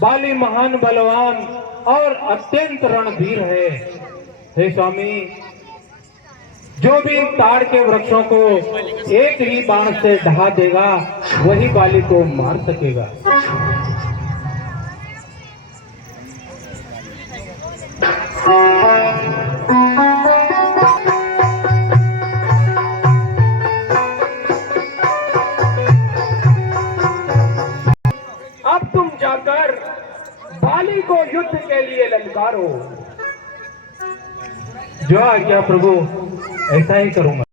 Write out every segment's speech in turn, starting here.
बाली महान बलवान और अत्यंत रणधीर है। हे स्वामी, जो भी इन ताड़ के वृक्षों को एक ही बाण से ढहा देगा वही बाली को मार सकेगा। अब तुम जाकर बाली को युद्ध के लिए ललकारो। जो आज्ञा प्रभु, ऐसा ही करूंगा।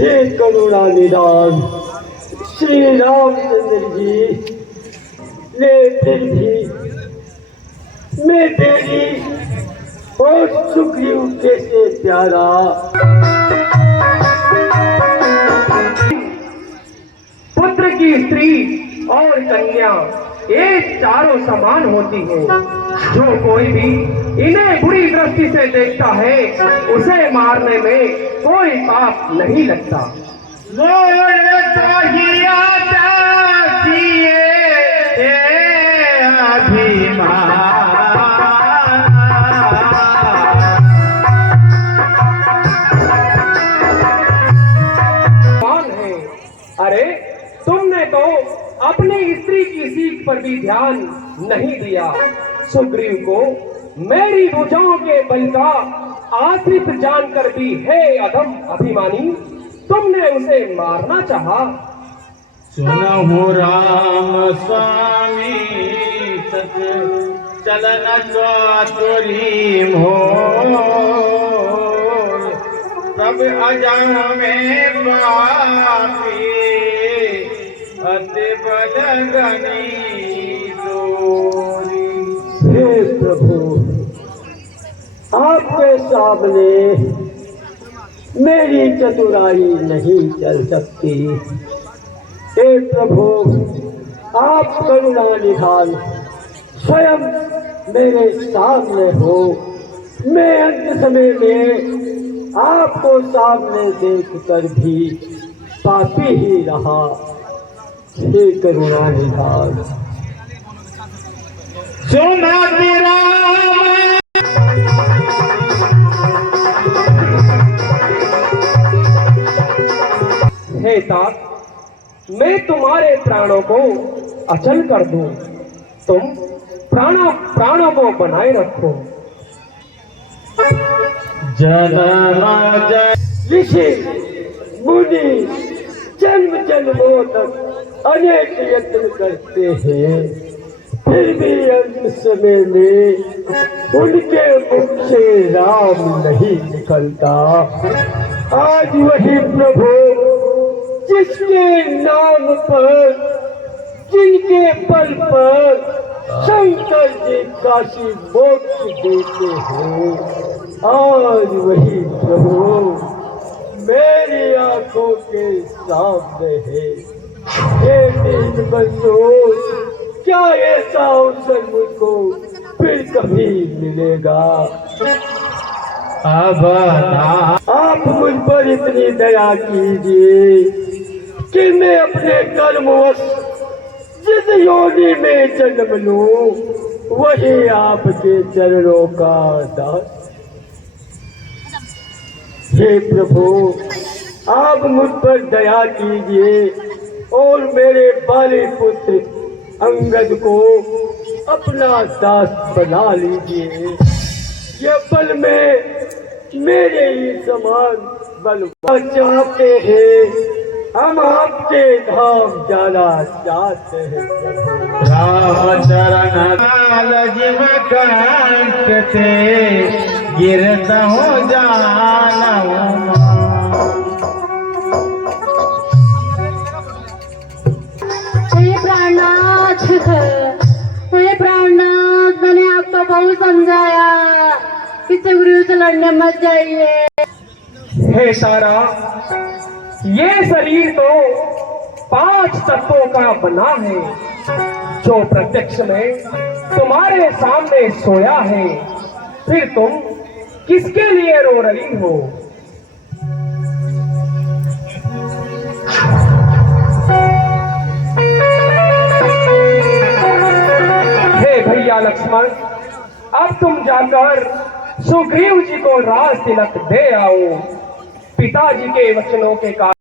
हे करुणा निदान श्री रामचंद्र जी ने फिर भी मैं तेरी और सुग्रीव कैसे प्यारा। पुत्र की स्त्री और कन्या ये चारों समान होती हैं। जो कोई भी इन्हें बुरी दृष्टि से देखता है उसे मारने में कोई पाप नहीं लगता। अरे तुमने तो अपनी स्त्री की सीख पर भी ध्यान नहीं दिया। सुग्रीव को मेरी भुजाओं के बल का आश्रित जानकर भी हे अधम अभिमानी तुमने उसे मारना चाहा। सुनहु राम स्वामी सत चलन चातुरी हो सब अजम में पापी अति बलगनी चोरी। हे प्रभु आपके सामने मेरी चतुराई नहीं चल सकती। हे प्रभु आप करुणा निधान स्वयं मेरे सामने हो। मैं अंत समय में आपको सामने देखकर भी पापी ही रहा। हे करुणा निधान हे तात, मैं तुम्हारे प्राणों को अचल कर दूं, तुम प्राणों को बनाए रखो। ऋषि मुनि जन्म जन्मों तक अनेक यत्न करते हैं, फिर भी अंत समय में उनके मुख से राम नहीं निकलता। आज वही प्रभु जिसके नाम पर जिनके बल पर शंकर जी काशी मोक्ष देते हैं, आज वही प्रभु मेरी आंखों के सामने है। हे दीन बंधु क्या ऐसा अवसर मुझको फिर कभी मिलेगा? अब आप मुझ पर इतनी दया कीजिए कि मैं अपने कर्मवश जिस योनि में जन्म लूं वही आपके चरणों का दास। हे प्रभु आप मुझ पर दया कीजिए और मेरे बाली पुत्र अंगद को अपना दास बना लीजिए। ये बल में मेरे ही समान बल चाहते हैं, हम आपके धाम जाना चाहते हैं। राम चरण काल जीव कंठ थे गिरत हो जाना। प्राणनाथ हे प्राणनाथ, मैंने आपको बहुत समझाया कि सुग्रीव से लड़ने मत जाइए। हे तारा, ये शरीर तो 5 तत्वों का बना है जो प्रत्यक्ष में तुम्हारे सामने सोया है, फिर तुम किसके लिए रो रही हो? हे भैया लक्ष्मण, अब तुम जाकर सुग्रीव जी को राज तिलक दे आओ। पिताजी के वचनों के कारण